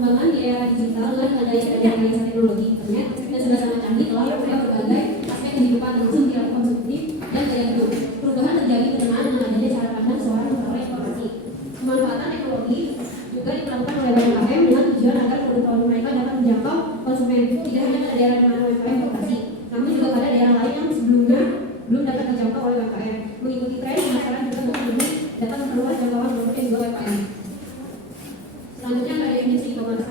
perkembangan di era digital dengan adanya teknologi internet dan sudah sangat canggih telah merubah berbagai aspek kehidupan termasuk perilaku konsumtif dan gaya hidup. Perubahan terjadi berkenaan dengan adanya cara pandang seorang memperoleh informasi. Pemanfaatan teknologi juga dilakukan oleh UMKM dengan tujuan agar produk-produk mereka dapat menjangkau konsumen tidak hanya pada daerah di mana UMKM beroperasi, namun juga pada daerah lain yang sebelumnya belum dapat terjangkau oleh UMKM. Mengikuti tren, masyarakat juga dapat memperluas jangkauan produk yang juga UMKM. Selanjutnya ada definisi e-commerce.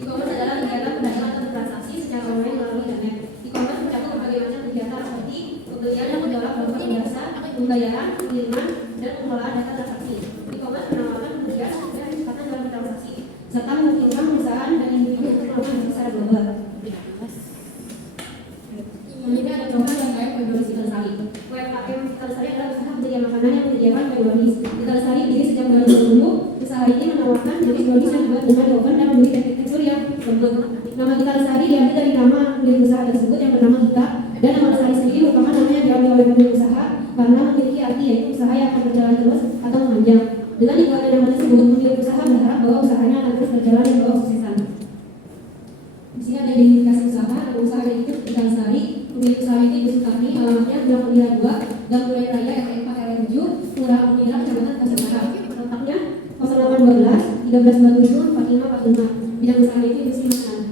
E-commerce adalah kegiatan perdagangan atau transaksi secara online melalui internet. E-commerce mencakup berbagai macam kegiatan seperti pembelian dan penjualan produk jasa, pembayaran, pengiriman, dan pengelolaan data transaksi. E-commerce menawarkan kemudahan dan kecepatan dalam bertransaksi, serta memungkinkan perusahaan dan individu untuk melakukan secara global. Selanjutnya ada program UMKM Kue Brownies Vitalasari. UMKM Vitalasari adalah usaha penyedia makanan yang menyediakan kue brownies. Vitalasari berdiri sejak 2020. Usaha ini menawarkan jenis brownies yang dibuat dengan oven dan memiliki tekstur yang lembut. Nama Vitalasari diambil dari nama pemilik usaha tersebut yang bernama Gita, dan nama Lestari sendiri merupakan nama yang diambil oleh pemilik usaha karena memiliki arti yaitu usaha yang akan berjalan terus atau memanjang. Dengan dibuatnya nama tersebut, pemilik usaha berharap bahwa usahanya akan terus berjalan dan membawa kesuksesan. Di sini ada identifikasi usaha. Nama usaha itu Vitalasari. Pemilik usaha itu Ibu Sukarni, alamatnya Gang Unira 2, Gang Duren Raya, RT 4 RW 7, Kelurahan Unira, Kecamatan Kasabata. Kontaknya 0812 1327 4545. Bidang usaha itu industri makanan.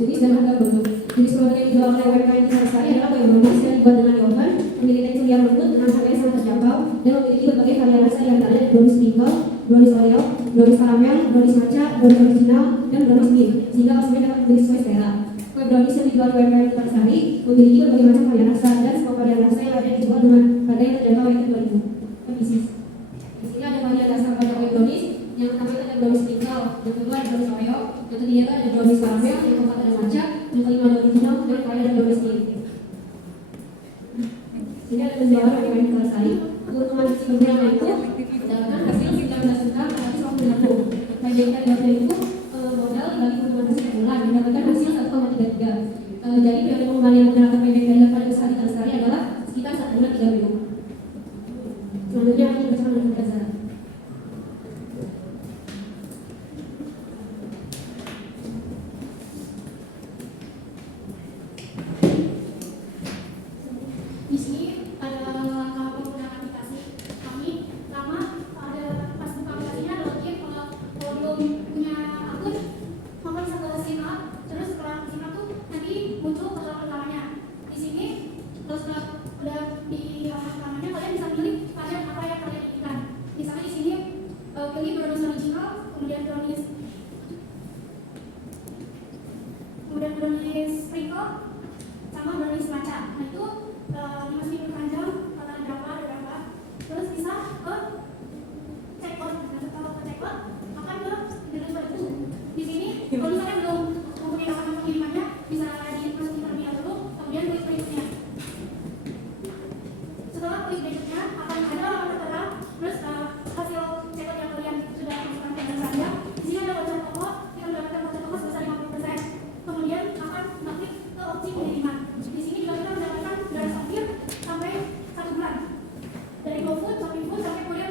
Jenis dan harga produk. Jenis produk yang dijual oleh UMKM Vitalasari adalah kue brownies yang dibuat dengan oven, memiliki tekstur yang lembut dengan harganya sangat terjangkau, dan memiliki berbagai varian rasa yang antaranya brownies sprinkle, brownies Oreo, brownies karamel, brownies matcha, brownies original, dan brownies mint, sehingga konsumen dapat membeli sesuai selera. Kue brownies yang dijual di UMKM Vitalasari memiliki berbagai macam varian rasa, dan semua varian rasa yang ada dijual dengan harga yang terjangkau yaitu 2.000 per pieces. Di sini ada varian rasa pada kue brownies. Yang pertama ada brownies sprinkle, yang kedua ada brownies Oreo, yang ketiga ada brownies karamel, yang keempat ada matcha, yang kelima ada original, dan yang terakhir ada brownies mint. Ini ada penjualan UMKM Vitalasari. Keuntungan sebelumnya itu mendapatkan hasil 19 juta atas waktu dilakukan. Bagian dari itu modal bagi keuntungan hasil per bulan mendapatkan hasil 1,33. Jadi periode pengembalian menggunakan PBKL pada usaha Vitalasari adalah sekitar 1 bulan 3 minggu. Selanjutnya akan bersama dengan Gaza. Di sini ada langkah penggunaan aplikasi. Kami pertama ada pas buka aplikasinya ada login. Kalau belum punya akun, maka bisa ke sign up. Terus setelah sign up tuh nanti muncul halaman pertamanya. Di sini terus udah di halaman pertamanya kalian bisa pilih varian apa yang kalian inginkan. Misalnya di sini pilih brownies original, kemudian brownies sprinkle, sama brownies matcha. Nah itu dimasukin ke keranjang, ada berapa, terus bisa ke checkout. Nah setelah ke checkout akan ke deliver itu. Di sini kalau misalnya belum mempunyai alamat pengirimannya, bisa dimasukin terminal dulu, kemudian klik berikutnya. Setelah klik berikutnya akan ada alamat tertera, terus hasil checkout yang kalian sudah masukkan ke dalam keranjang. Di sini ada voucher toko, kita mendapatkan voucher toko sebesar 50%. Kemudian akan mengklik ke opsi pengiriman. Di sini juga kita mendapatkan garis ongkir sampai 1 bulan. Dari GoFood, ShopeeFood, sampai kurir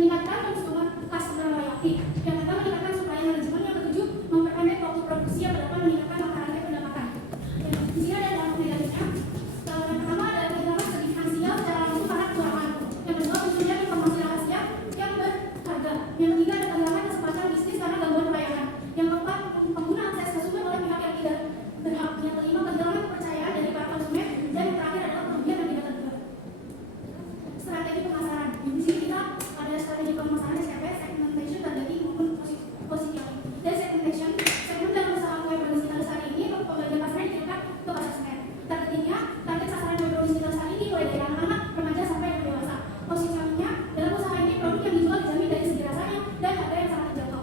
meningkatkan customer loyalty. Yang pertama, meningkatkan supply management. Yang ketujuh, memperpendek waktu produksi. Yang kedelapan, meningkatkan mata rantai pendapatan. Di sini ada dampak negatifnya. Yang pertama adalah kehilangan segi finansial secara langsung karena kekurangan. Yang kedua, munculnya informasi rahasia yang berharga. Yang ketiga, ada kehilangan kesempatan bisnis karena gangguan pelayanan. Yang keempat, pengguna akses ke sumber oleh pihak yang tidak berhak. Yang kelima, kehilangan kepercayaan dari para konsumen. Dan yang terakhir adalah kerugian yang tidak terduga. Strategi pemasaran. Di sini kita ada strategi pemasaran SKP, segmentation, targeting maupun positioning. Dari segmentation, segmen dalam usaha kue brownies kita saat ini pembagian pasarnya dikirimkan ke pasar segmen. Targetingnya, target sasaran kue brownies kita saat ini mulai dari anak-anak, remaja sampai yang dewasa. Positioningnya, dalam usaha ini produk yang dijual dijamin dari segi rasanya dan harga yang sangat terjangkau.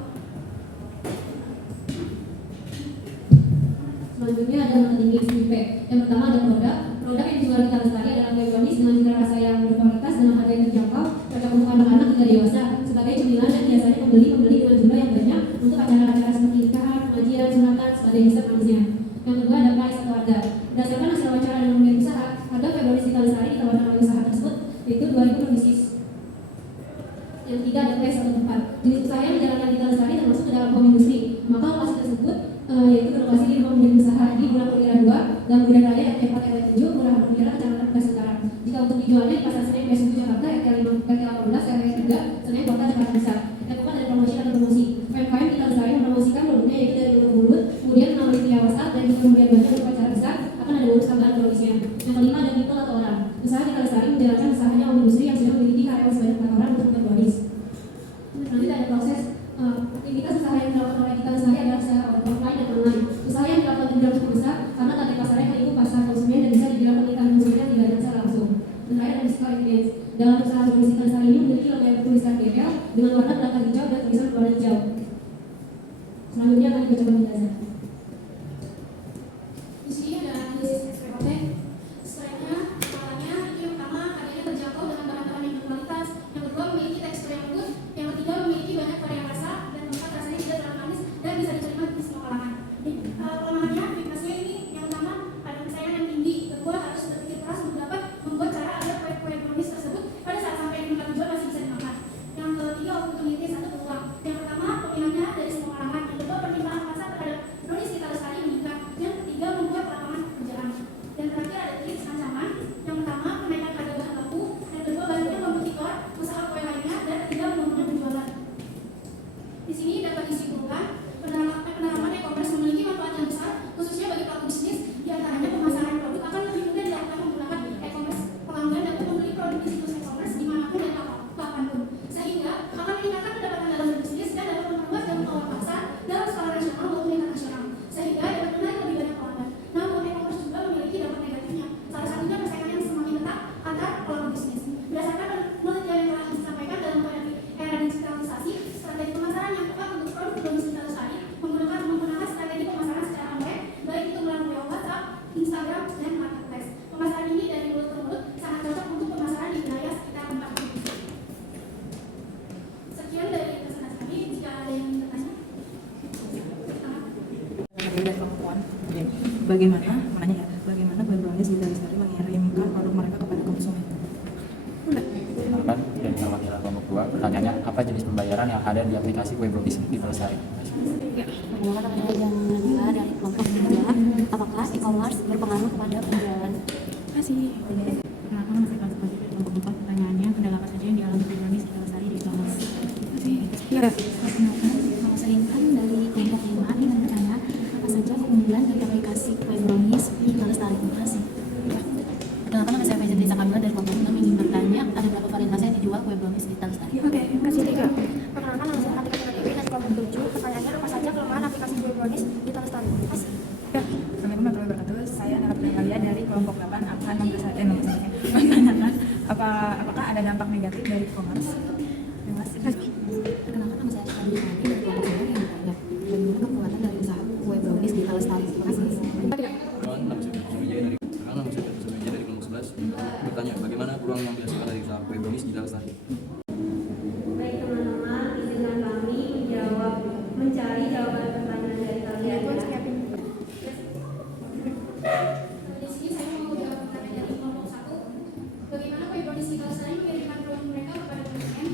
Selanjutnya ada marketing SPP. Yang pertama ada produk yang dijual di Lestari adalah kue brownies dengan cita rasa yang berkualitas dan harga yang terjangkau, cocok untuk anak-anak hingga dewasa, sebagai cemilan yang biasanya pembeli dengan jumlah yang banyak untuk acara-acara seperti nikahan, pengajian, sunatan, sebagai dessert manisnya. Yang kedua ada price atau harga. Berdasarkan hasil wawancara dengan pemilik usaha, harga kue brownies di Lestari ditawarkan oleh usaha tersebut yaitu 2.000 per pieces. Yang ketiga ada price atau tempat. Jenis usaha yang dijalankan di Lestari termasuk ke dalam home industry, maka lokasi tersebut yaitu berlokasi di rumah pemilik usaha di Bulan Perwira 2 dan Bulan Raya RT 4 RW 7 Kelurahan Perwira Kecamatan Bekasi Utara. Jika untuk dijualnya di Pasar Senen PS 7 Jakarta RT 18 RW 3 Senen Kota Jakarta Pusat. Yang keempat ada promosi atau promosi. UMKM kita Lestari mempromosikan produknya yaitu dari mulut, kemudian melalui via WhatsApp dan kemudian banyak untuk acara besar akan ada bonus tambahan browniesnya. Yang kelima ada people atau orang. Usaha kita Lestari menjalankan usahanya home industry yang sudah memiliki karyawan sebanyak 4 orang untuk membuat brownies. Selanjutnya ada proses aktivitas usaha yang dilakukan oleh kita Lestari adalah secara offline dan online. Usaha yang dilakukan tidak cukup besar karena target pasarnya melingkup pasar konsumen dan bisa dibilang pernikahan konsumen yang tidak secara langsung. Dan terakhir ada physical evidence. Dalam usaha brownies kita Lestari ini memiliki logo yang bertuliskan GPL dengan warna belakang hijau dan tulisan berwarna hijau. Selanjutnya akan dibacakan penjelasan. Di sini ada analisis SPOT. Slide-nya, kepalanya, yang pertama harganya terjangkau dengan bahan-bahan yang berkualitas. Yang kedua memiliki tekstur yang lembut. Yang ketiga memiliki banyak varian rasa. Dan keempat rasanya tidak terlalu manis dan bisa diterima di semua kalangan. Kelemahannya, weakness-nya ini yang pertama ada persaingan yang tinggi. Kedua harus berpikir keras untuk dapat membuat cara agar kue brownies tersebut pada saat sampai di tempat tujuan masih bisa dimakan. Yang ketiga opportunities atau peluang. Yang pertama peminatnya dari semua kalangan. Yang kedua pertimbangan pasar terhadap brownies kita Lestari meningkat. Yang ketiga membuat lapangan pekerjaan. Yang terakhir ada tips ancaman. Yang pertama kenaikan harga bahan baku. Yang kedua banyaknya kompetitor usaha kue lainnya. Dan ketiga menurunnya penjualan. Di sini dapat disimpulkan penerapan e-commerce memiliki manfaat yang besar khususnya bagi pelaku bisnis. Di antaranya pemasaran produk akan lebih mudah dilakukan menggunakan e-commerce. Pelanggan dapat membeli produk di situs e-commerce dimanapun dan kapanpun, sehingga akan meningkatkan pendapatan dalam berbisnis dan dapat memperluas jangkauan pasar dalam skala nasional maupun internasional, sehingga dapat menarik lebih banyak pelanggan. Namun e-commerce juga memiliki dampak negatifnya. Salah satunya persaingan yang semakin ketat antar pelaku bisnis. Berdasarkan penelitian yang telah disampaikan dalam menghadapi era digitalisasi, strategi pemasaran yang tepat untuk produk brownies kita Lestari menggunakan strategi pemasaran secara online, baik itu melalui WhatsApp, Instagram, dan marketplace. Pemasaran ini dari mulut ke mulut sangat cocok untuk pemasaran di wilayah sekitar tempat berbisnis. Sekian dari presentasi kami. Jika ada yang ingin bertanya, dari kemampuan bagaimana kue brownies kita Lestari mengirimkan produk mereka kepada konsumen. Kan dari perwakilan kelompok 2, pertanyaannya apa jenis pembayaran yang ada di aplikasi kue brownies di Lestari? Pertama ada yang menilai dari kelompok 3, apakah e-commerce berpengaruh kepada penjualan? Terima kasih. Perkenalkan nama saya Kelas Positif kelompok 4. Pertanyaannya kendala apa saja yang dialami kue brownies di Lestari di e-commerce? Terima kasih. Perkenalkan nama saya Intan dari kelompok 5 ingin bertanya apa saja keunggulan dari aplikasi kue brownies di Lestari. Terima kasih. Perkenalkan nama saya Fajri Sakamila dari kelompok 6 ingin bertanya ada berapa varian yang dijual kue brownies di Lestari? Oke, terima kasih. Perkenalkan nama saya Atika Dewi dari kelompok 7. Pertanyaannya apa saja kelemahan aplikasi kue brownies di Lestari? Terima kasih. Assalamualaikum warahmatullahi wabarakatuh. Saya Narapta Alia dari kelompok 8 akan menanyakan apakah ada dampak negatif dari e-commerce? Terima kasih. Perkenalkan nama saya Fadli Fadli dari kelompok 2 ingin bertanya bagaimana kekuatan dari usaha kue brownies di Lestari? Terima kasih. Nama saya Petrus Wijaya dari kelompok 11. Bertanya, bagaimana peluang yang dihasilkan dari usaha kue brownies di Lestari? Baik teman-teman, izinkan kami mencari jawaban pertanyaan dari kalian. Di sini saya mau jawab pertanyaan dari kelompok 1. Bagaimana kue brownies kita Lestari mengirimkan produk mereka kepada konsumen?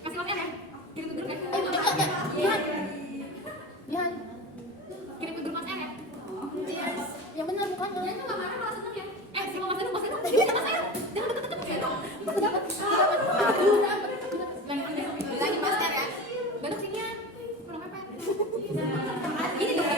Kasih makan ya? Kita duduk ya? Lihat. Lihat. Kirim ke grup Mas R ya? Iya. Yang benar bukan. Dia tuh nggak marah malah seneng ya. Sama Mas Eno, Mas Eno. Mas Eno. Jangan deket-deket. Aku dapat. Lagi Mas R ya. Banyak sinian. Kurang pepet. Ini dong.